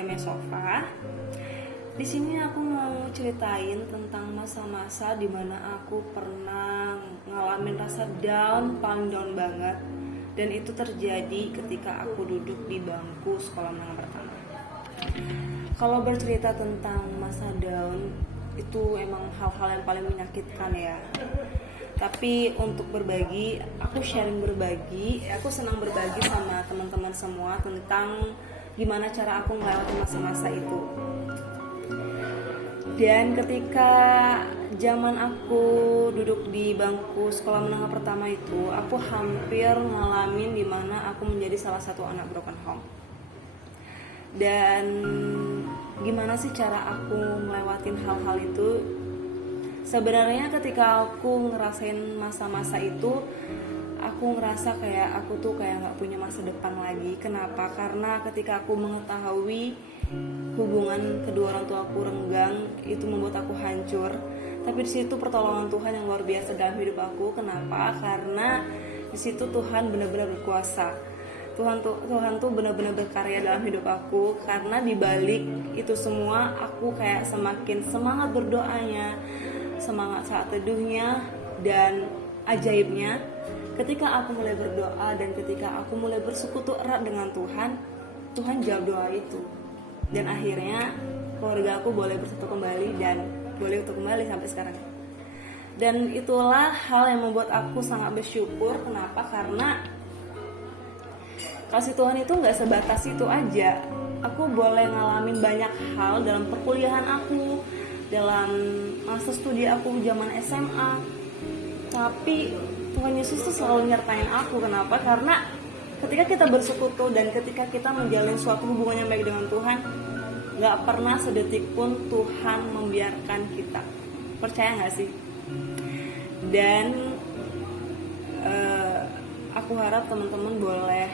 Akademi Sofa. Di sini aku mau ceritain tentang masa-masa dimana aku pernah ngalamin rasa down, paling down banget. Dan itu terjadi ketika aku duduk di bangku sekolah menengah pertama. Kalau bercerita tentang masa down, itu emang hal-hal yang paling menyakitkan ya. Tapi untuk berbagi, aku senang berbagi sama teman-teman semua tentang gimana cara aku melewati masa-masa itu. Dan ketika zaman aku duduk di bangku sekolah menengah pertama itu, aku hampir ngalamin dimana aku menjadi salah satu anak broken home. Dan gimana sih cara aku melewatin hal-hal itu? Sebenarnya ketika aku ngerasain masa-masa itu, aku ngerasa kayak aku tuh kayak nggak punya masa depan lagi. Kenapa? Karena ketika aku mengetahui hubungan kedua orang tua aku renggang, itu membuat aku hancur. Tapi di situ pertolongan Tuhan yang luar biasa dalam hidup aku. Kenapa? Karena di situ Tuhan benar-benar berkuasa. Tuhan tuh benar-benar berkarya dalam hidup aku. Karena di balik itu semua aku kayak semakin semangat berdoanya, semangat saat teduhnya, dan ajaibnya ketika aku mulai berdoa dan ketika aku mulai bersekutu erat dengan Tuhan, Tuhan jawab doa itu. Dan akhirnya keluarga aku boleh bersatu kembali dan boleh utuh kembali sampai sekarang. Dan itulah hal yang membuat aku sangat bersyukur. Kenapa? Karena kasih Tuhan itu gak sebatas itu aja. Aku boleh ngalamin banyak hal dalam perkuliahan aku, dalam masa studi aku zaman SMA. Tapi Tuhan Yesus tuh selalu nyertain aku. Kenapa? Karena ketika kita bersekutu dan ketika kita menjalin suatu hubungan yang baik dengan Tuhan, gak pernah sedetik pun Tuhan membiarkan kita. Percaya gak sih? Dan aku harap teman-teman boleh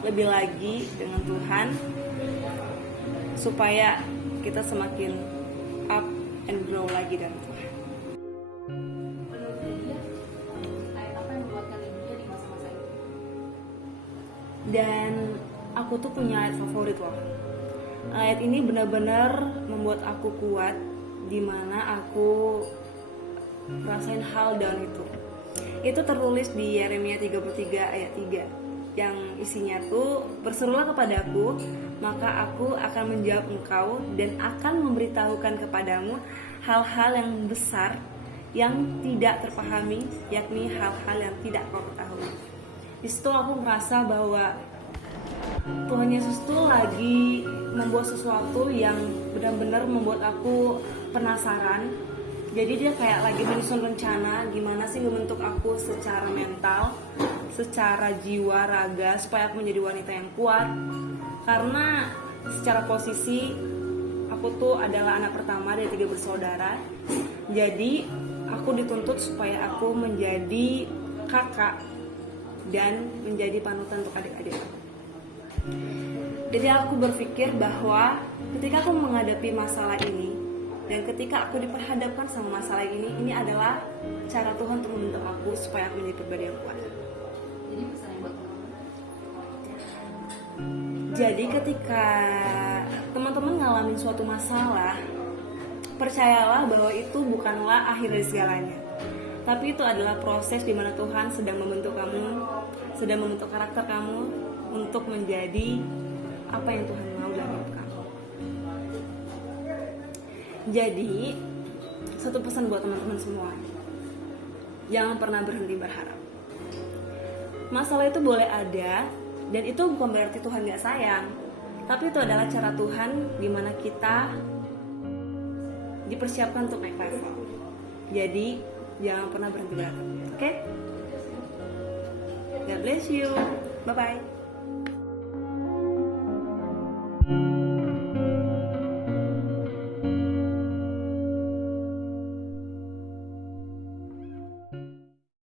lebih lagi dengan Tuhan, supaya kita semakin up and grow lagi dengan Tuhan. Dan aku tuh punya ayat favorit loh. Ayat ini benar-benar membuat aku kuat dimana aku rasain hal down itu. Itu tertulis di Yeremia 33 ayat 3 yang isinya tuh, berserulah kepadaku, maka aku akan menjawab engkau dan akan memberitahukan kepadamu hal-hal yang besar yang tidak terpahami, yakni hal-hal yang tidak kau ketahui. Di situ aku merasa bahwa Tuhan Yesus tuh lagi membuat sesuatu yang benar-benar membuat aku penasaran. Jadi dia kayak lagi menyusun rencana gimana sih ngebentuk aku secara mental, secara jiwa, raga, supaya aku menjadi wanita yang kuat. Karena secara posisi aku tuh adalah anak pertama dari 3 bersaudara. Jadi aku dituntut supaya aku menjadi kakak dan menjadi panutan untuk adik-adik. Jadi aku berpikir bahwa ketika aku menghadapi masalah ini dan ketika aku diperhadapkan sama masalah ini adalah cara Tuhan untuk membentuk aku supaya aku menjadi pribadi yang kuat. Jadi pesannya buat teman-teman. Jadi ketika teman-teman ngalamin suatu masalah, percayalah bahwa itu bukanlah akhir dari segalanya. Tapi itu adalah proses di mana Tuhan sedang membentuk kamu, sedang membentuk karakter kamu untuk menjadi apa yang Tuhan mau dalam hidup kamu. Jadi, satu pesan buat teman-teman semua. Jangan pernah berhenti berharap. Masalah itu boleh ada, dan itu bukan berarti Tuhan gak sayang. Tapi itu adalah cara Tuhan di mana kita dipersiapkan untuk naik level. Jadi, jangan pernah berhenti berharap. Oke? God bless you. Bye-bye.